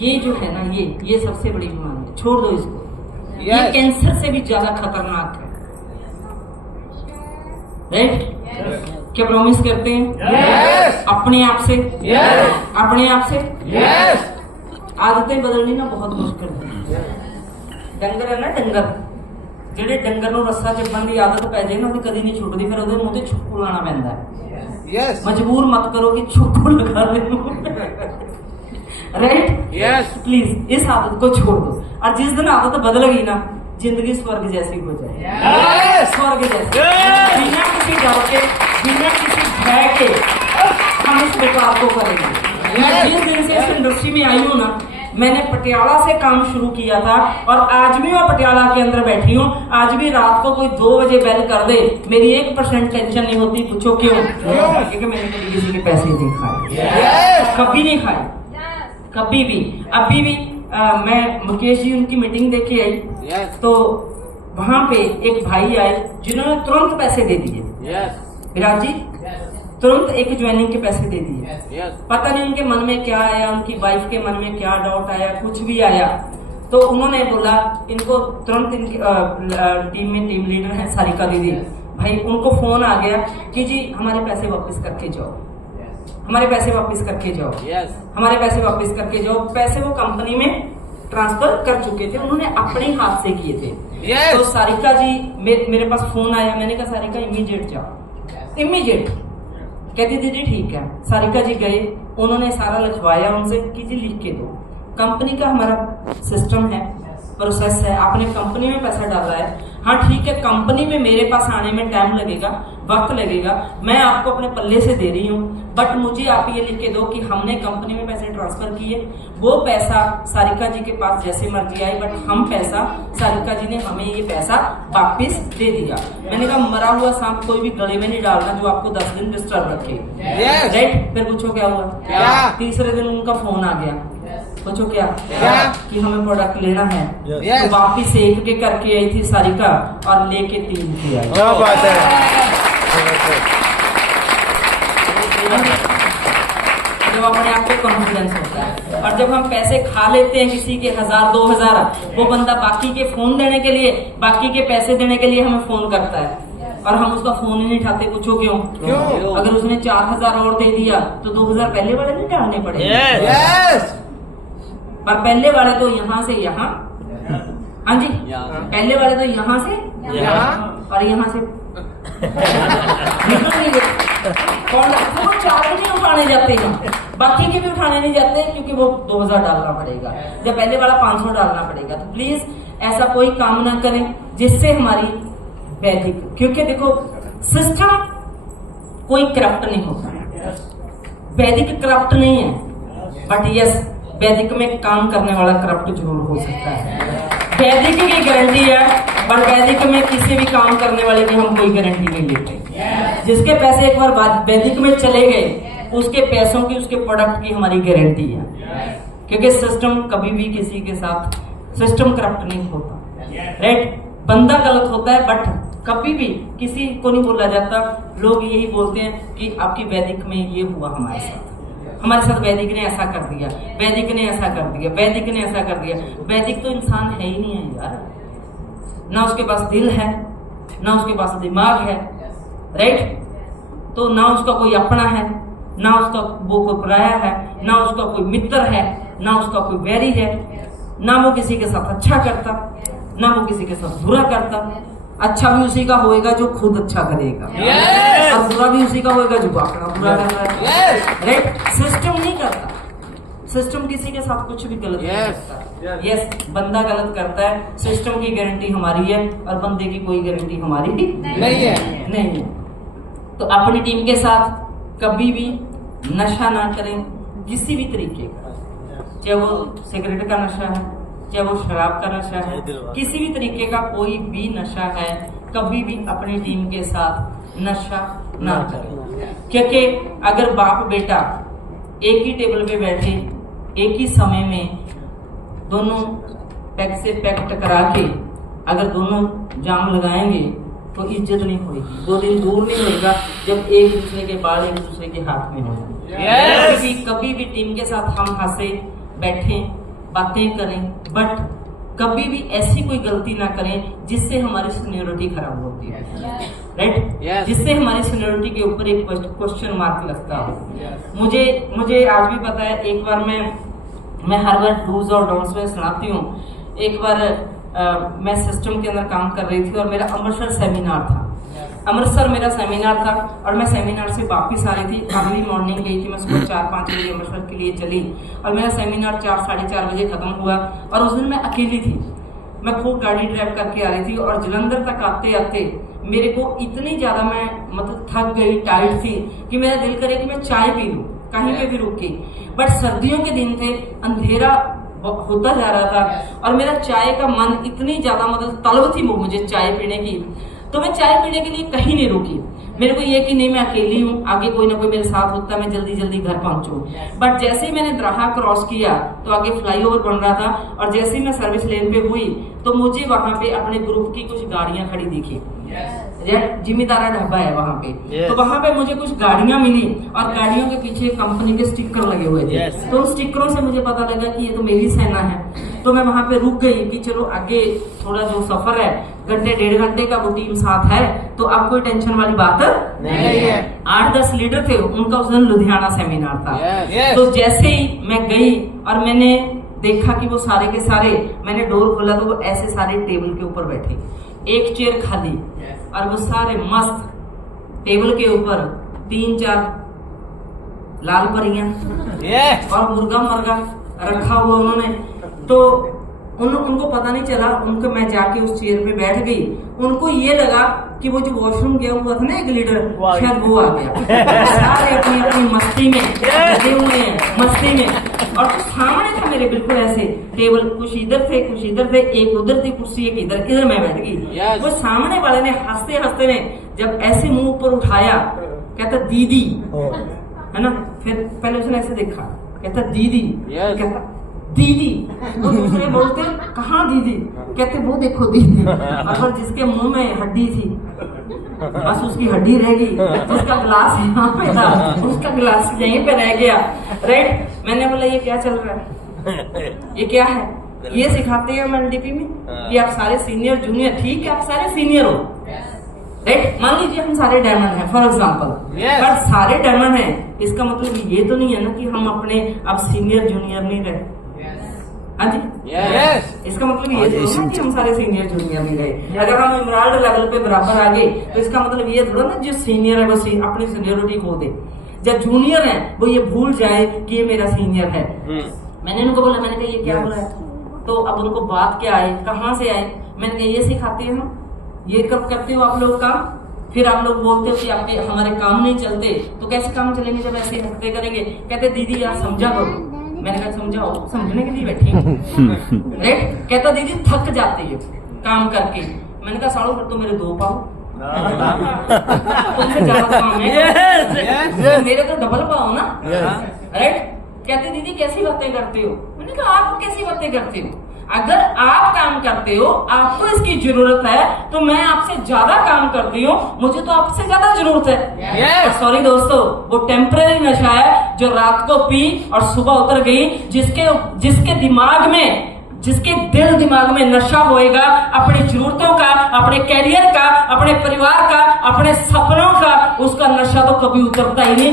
ये जो है ना, ये सबसे बड़ी बीमारी है, छोड़ दो इसको। ये कैंसर से भी ज्यादा खतरनाक है। राइट? क्या प्रॉमिस करते हैं? अपने आप से, अपने आप से। आदतें बदलनी ना बहुत मुश्किल है। डंगर है ना, डंगर, ਜਿਹੜੇ ਡੰਗਰ ਨੂੰ ਰੱਸਾ ਚੱਬਣ ਦੀ ਆਦਤ ਪੈ ਜਾਏ ਨਾ, ਉਹ ਕਦੀ ਨਹੀਂ ਛੁੱਟਦੀ, ਫਿਰ ਉਹਦੇ ਮੂੰਹ ਤੇ ਛੁੱਕੂ ਲਾਣਾ ਪੈਂਦਾ ਹੈ। ਮਜਬੂਰ मत करो कि छुक्कू लगा ले। राइट? प्लीज इस आदत को छोड़ दो, और जिस दिन आदत बदल गई ना, जिंदगी स्वर्ग जैसी हो जाए। स्वर्ग जैसी, बिना किसी डर के, बिना किसी भय के हम इस व्यापार को करेंगे। मैं जिस दिन से इस इंडस्ट्री में आई हूँ ना, मैंने पटियाला से काम शुरू किया था, और आज भी मैं पटियाला के अंदर बैठी हूँ। आज भी रात को कोई 2 बजे बेल कर दे, मेरी 1% टेंशन नहीं होती। पूछो क्यों? क्योंकि मैंने कभी किसी के पैसे नहीं खाए, कभी नहीं खाए, कभी भी। अभी भी मैं मुकेश जी उनकी मीटिंग देखे आई, तो वहां पे एक भाई आए जिन्होंने तुरंत पैसे दे दिए। विराज जी तुरंत एक ज्वाइनिंग के पैसे दे दिए। पता नहीं उनके मन में क्या आया, उनकी वाइफ के मन में क्या डाउट आया, कुछ भी आया, तो उन्होंने बोला इनको तुरंत, इनकी टीम में टीम लीडर है सारिका दीदी, भाई उनको फोन आ गया कि जी हमारे पैसे वापस करके जाओ, हमारे पैसे वापस करके जाओ, हमारे पैसे वापस करके जाओ। पैसे वो कंपनी में ट्रांसफर कर चुके थे, उन्होंने अपने हाथ से किए थे। तो सारिका जी मेरे पास फोन आया, मैंने कहा सारिका इमीडिएट जाओ, इमीडिएट। कहती दीदी ठीक है। सारिका जी गए, उन्होंने सारा लिखवाया उनसे कि जी लिख के दो, कंपनी का हमारा सिस्टम है, प्रोसेस है, आपने कंपनी में पैसा डाला है, हाँ ठीक है, कंपनी में मेरे पास आने में टाइम लगेगा, वक्त लगेगा, मैं आपको अपने पल्ले से दे रही हूँ, बट मुझे आप ये लिख के दो कि हमने कंपनी में पैसे ट्रांसफर किए, वो पैसा सारिका जी के पास जैसे मर्जी आए, बट हम पैसा, सारिका जी ने हमें ये पैसा वापिस दे दिया। मैंने कहा मरा हुआ सांप कोई भी गले में नहीं डालना जो आपको 10 दिन डिस्टर्ब रखे। राइट? फिर पूछो क्या हुआ? तीसरे दिन उनका फोन आ गया, पूछो क्या? कि हमें प्रोडक्ट लेना है। तो वापिस 1 के करके आई थी सारिका, और लेके 3 की आई। क्या बात है? जब अपने आप को कॉन्फिडेंस होता है, और जब हम पैसे खा लेते हैं किसी के 1000 2000, वो बंदा बाकी के फोन देने के लिए, बाकी के पैसे देने के लिए हमें फोन करता है, और हम उसका फोन ही नहीं उठाते। पूछो क्यों? अगर उसने 4000 और दे दिया तो 2000 पहले वाले नहीं डालने पड़े। पर पहले वाले तो यहाँ से यहाँ, हाँ जी, पहले वाले तो यहाँ से यहाँ, और यहाँ से कौन वो 4 भी नहीं उठाने जाते हैं, बाकी के भी उठाने नहीं जाते, क्योंकि वो 2000 डालना पड़ेगा, जब पहले वाला 500 डालना पड़ेगा। तो प्लीज ऐसा कोई काम ना करें जिससे हमारी वैदिक, क्योंकि देखो सिस्टम कोई करप्ट नहीं होता, वैदिक करप्ट नहीं है, बट यस वैदिक में काम करने वाला करप्ट जरूर हो सकता है। वैदिक की गारंटी है, पर वैदिक में किसी भी काम करने वाले की हम कोई गारंटी नहीं लेते। जिसके पैसे एक बार वैदिक में चले गए, उसके पैसों की, उसके प्रोडक्ट की हमारी गारंटी है, क्योंकि सिस्टम कभी भी किसी के साथ, सिस्टम करप्ट नहीं होता। राइट? बंदा गलत होता है, बट कभी भी किसी को नहीं बोला जाता। लोग यही बोलते हैं कि आपकी वैदिक में ये हुआ, हमारे साथ वैदिक ने ऐसा कर दिया, वैदिक ने ऐसा कर दिया, वैदिक ने ऐसा कर दिया। वैदिक तो इंसान है ही नहीं है यार, ना उसके पास दिल है, ना उसके पास दिमाग है। राइट? तो ना उसका कोई अपना है, ना उसका वो कोई पराया है, ना उसका कोई मित्र है, ना उसका कोई वैरी है, ना वो किसी के साथ अच्छा करता, ना वो किसी के साथ बुरा करता। अच्छा भी उसी का होएगा जो खुद अच्छा करेगा, और बुरा भी उसी का होएगा जो अपना बुरा कर रहा है। राइट? सिस्टम नहीं करता, सिस्टम किसी के साथ कुछ भी गलत नहीं करता। यस, बंदा गलत करता है, सिस्टम की गारंटी हमारी है, और बंदे की कोई गारंटी हमारी नहीं है। तो अपनी टीम के साथ कभी भी नशा ना करें, किसी भी तरीके का, चाहे वो सिगरेट का नशा है, चाहे वो शराब का नशा है, किसी भी तरीके का कोई भी नशा है, कभी भी अपनी टीम के साथ नशा ना करें। क्योंकि अगर बाप बेटा एक ही टेबल पे बैठे, एक ही समय में दोनों पैक से पैक टकरा के अगर दोनों जाम लगाएंगे तो इज्जत नहीं होगी। 2 दिन दूर नहीं होगा जब एक दूसरे के बाल एक दूसरे के हाथ में होंगे। कभी भी टीम के साथ हम हंसे बैठे, बातें करें, बट कभी भी ऐसी कोई गलती ना करें जिससे हमारी सीनियरिटी खराब होती है, राइट? जिससे हमारी सीनियरिटी के ऊपर एक क्वेश्चन मार्क लगता हो। मुझे आज भी पता है, एक बार मैं हर बार डूज और डोंट्स में सुनाती हूँ। एक बार मैं सिस्टम के अंदर काम कर रही थी और मेरा अमृतसर सेमिनार था। अमृतसर मेरा सेमिनार था और मैं सेमिनार से वापस आ रही थी। अगली मॉर्निंग गई थी, मैं सुबह 4-5 बजे अमृतसर के लिए चली और मेरा सेमिनार 4-4:30 बजे खत्म हुआ। और उस दिन मैं अकेली थी, मैं खूब गाड़ी ड्राइव करके आ रही थी और जलंधर तक आते आते मेरे को इतनी ज्यादा मैं मतलब थक गई, टाइट थी कि मेरा दिल करे कि मैं चाय पी लूं कहीं पे भी रुक के। बट सर्दियों के दिन थे, अंधेरा होता जा रहा था और मेरा चाय का मन इतनी ज्यादा मतलब तलब थी मुझे चाय पीने की, तो मैं चाय पीने के लिए कहीं नहीं रुकी। मेरे को ये कि नहीं मैं अकेली हूँ, आगे कोई ना कोई मेरे साथ होता, मैं जल्दी जल्दी घर पहुंचूं। बट जैसे ही मैंने दराहा क्रॉस किया तो आगे फ्लाईओवर बन रहा था और जैसे ही मैं सर्विस लेन पे हुई तो मुझे वहां पे अपने ग्रुप की कुछ गाड़ियां खड़ी दिखी। जिम्मेदारा ढाबा है वहां पे, तो वहां पे मुझे कुछ गाड़ियां मिली और गाड़ियों के पीछे कंपनी के स्टिकर लगे हुए थे। तो उन स्टिकरों से मुझे पता लगा कि ये तो मेरी सेना है। तो मैं वहां पे रुक गई कि चलो आगे थोड़ा जो सफर है, 1-1.5 घंटे का, वो टीम साथ है तो अब कोई टेंशन वाली बात नहीं है। 8-10 लीडर थे, उनका उस दिन लुधियाना सेमिनार था। तो जैसे ही मैं गई और मैंने देखा कि वो सारे के सारे, मैंने डोर खोला तो वो ऐसे सारे टेबल के ऊपर बैठे, एक चेयर खाली और वो सारे मस्त टेबल के ऊपर 3-4 लाल परियां और मुर्गा रखा हुआ उन्होंने। तो उनको पता नहीं चला, उनको मैं जाके उस चेयर पे बैठ गई। उनको ये लगा कि वो जो वॉशरूम गया हुआ था ना एक लीडर, शायद वो आ गया। सारे अपनी अपनी मस्ती में लगे हुए हैं, मस्ती में। और सामने था मेरे बिल्कुल ऐसे टेबल, कुछ इधर थे कुछ इधर थे, एक उधर थी कुर्सी, एक इधर मैं बैठ गई। वो सामने वाले ने हंसते हंसते ने जब ऐसे मुंह ऊपर उठाया, कहता दीदी, है ना। फिर पहले उसने ऐसे देखा, कहता दीदी, कहता दीदी। तो दूसरे बोलते कहाँ दीदी, कहते वो देखो दीदी। और जिसके मुंह में हड्डी थी बस उसकी हड्डी रह गई, उसका गिलास यहाँ पे था, उसका गिलास यहीं पे रह गया, राइट। मैंने बोला ये क्या चल रहा है, ये क्या है, ये सिखाते हैं हम एलडीपी में कि आप सारे सीनियर जूनियर, ठीक है आप सारे सीनियर हो, राइट। मान लीजिए हम सारे डायमंड हैं फॉर एग्जाम्पल, पर सारे डायमंड हैं इसका मतलब ये तो नहीं है ना कि हम अपने अब सीनियर जूनियर नहीं रहे। हाँ जी, इसका मतलब ये थोड़ा कि हम सारे सीनियर जूनियर नहीं रहे। अगर हम इमराल्ड लेवल पे बराबर आ गए तो इसका मतलब ये थोड़ा ना जो सीनियर है वो अपनी सीनियरिटी खो दे, जब जूनियर है वो ये भूल जाए कि ये मेरा सीनियर है। मैंने उनको बोला, मैंने कहा ये क्या हो रहा है, तो अब उनको बात क्या आए, कहाँ से आए। मैंने कहा ये सिखाते हैं हम, ये कब करते हो आप लोग काम। फिर आप लोग बोलते हो कि आपके हमारे काम नहीं चलते, तो कैसे काम चलेंगे जब ऐसे हफ्ते करेंगे। कहते दीदी यार समझा करो। मैंने कहा समझाओ, समझने के लिए बैठी राइट। कहता दीदी थक जाती है काम करके। मैंने कहा सालों फिर तो मेरे 2 पाओ, तुमसे ज्यादा काम है, मेरे तो डबल पाओ ना, राइट। कहते दीदी कैसी बातें करते हो। मैंने कहा आप कैसी बातें करते हो, अगर आप काम करते हो, आपको इसकी जरूरत है, तो मैं आपसे ज्यादा काम करती हूँ, मुझे तो आपसे ज्यादा जरूरत है। सॉरी दोस्तों, वो टेम्परेरी नशा है जो रात को पी और सुबह उतर गई, जिसके दिमाग में, जिसके दिल दिमाग में नशा होएगा अपनी जरूरतों का, अपने कैरियर का, अपने परिवार का, अपने सपनों का, उसका नशा तो कभी उतरता ही नहीं।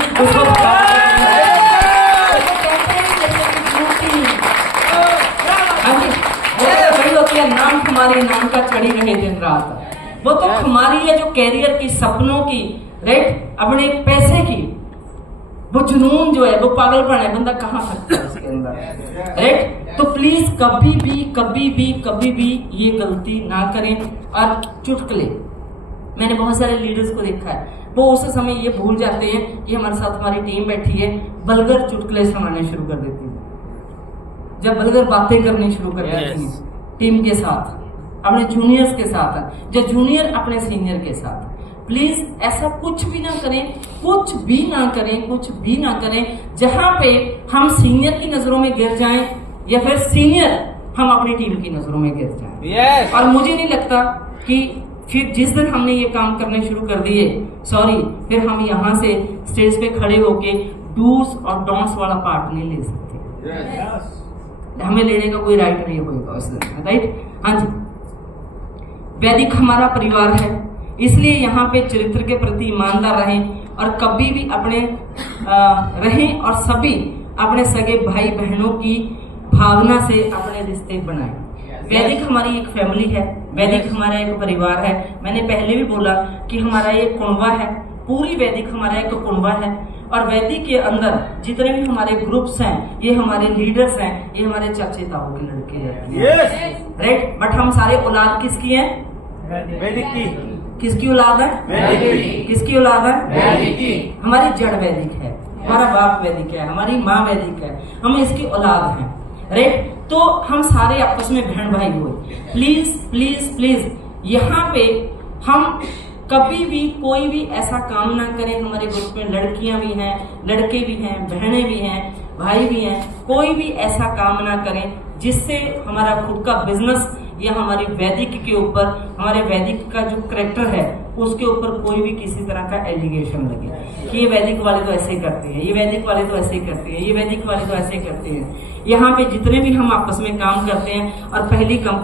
नाम हमारे नाम का चढ़ी रहे दिन रात, वो तो हमारी है जो कैरियर की, सपनों की, राइट, अपने पैसे की, वो जुनून जो है, वो पागलपन है, बंदा कहाँ सकता है उसके अंदर, राइट। तो प्लीज कभी भी ये गलती ना करें। और चुटकुले, मैंने बहुत सारे लीडर्स को देखा है, वो उस समय ये भूल जाते हैं कि हमारे साथ हमारी टीम बैठी है, बलगर चुटकुले सुनाने शुरू कर देती है, जब बलगर बातें करनी शुरू कर देती है टीम के साथ, अपने जूनियर्स के साथ, जो जूनियर अपने सीनियर के साथ। प्लीज ऐसा कुछ भी ना करें, कुछ भी ना करें जहां पे हम सीनियर की नजरों में गिर जाएं या फिर सीनियर हम अपनी टीम की नजरों में गिर जाएं। और मुझे नहीं लगता कि फिर जिस दिन हमने ये काम करने शुरू कर दिए, फिर हम यहाँ से स्टेज पे खड़े होके डूज और डोंट्स वाला पार्ट नहीं ले सकते। हमें लेने का कोई राइट नहीं होगा उसमें, राइट। हाँ जी, वैदिक हमारा परिवार है, इसलिए यहाँ पे चरित्र के प्रति ईमानदार रहें और कभी भी अपने रहें और सभी अपने सगे भाई बहनों की भावना से अपने रिश्ते बनाएं। वैदिक हमारी एक फैमिली है, वैदिक हमारा एक परिवार है। मैंने पहले भी बोला कि हमारा एक कुनबा है, पूरी वैदिक हमारा एक कुनबा है। और वैदिक के अंदर जितने भी हमारे ग्रुप्स हैं, ये हमारे लीडर्स हैं, ये हमारे चाचे ताऊ के लड़के हैं, राइट। बट हम सारे औलाद किसकी हैं? वैदिक की। किसकी औलाद है? वैदिक की। किसकी औलाद है? वैदिक की। हमारी जड़ वैदिक है, हमारा बाप वैदिक है, हमारी माँ वैदिक है, हम इसकी औलाद हैं, राइट। तो हम सारे आपस में बहन भाई हुए। प्लीज प्लीज प्लीज यहाँ पे हम कभी भी कोई भी ऐसा काम ना करें। हमारे ग्रुप में लड़कियां भी हैं, लड़के भी हैं, बहनें भी हैं, भाई भी हैं, कोई भी ऐसा काम ना करें जिससे हमारा खुद का बिजनेस या हमारी वैदिक के ऊपर, हमारे वैदिक का जो करेक्टर है उसके ऊपर कोई भी किसी तरह का एलिगेशन लगे कि ये वैदिक वाले तो ऐसे करते हैं, ये वैदिक वाले तो ऐसे करते हैं, ये वैदिक वाले तो ऐसे करते हैं। यहाँ पे जितने भी हम आपस में काम करते हैं और पहली कंपनी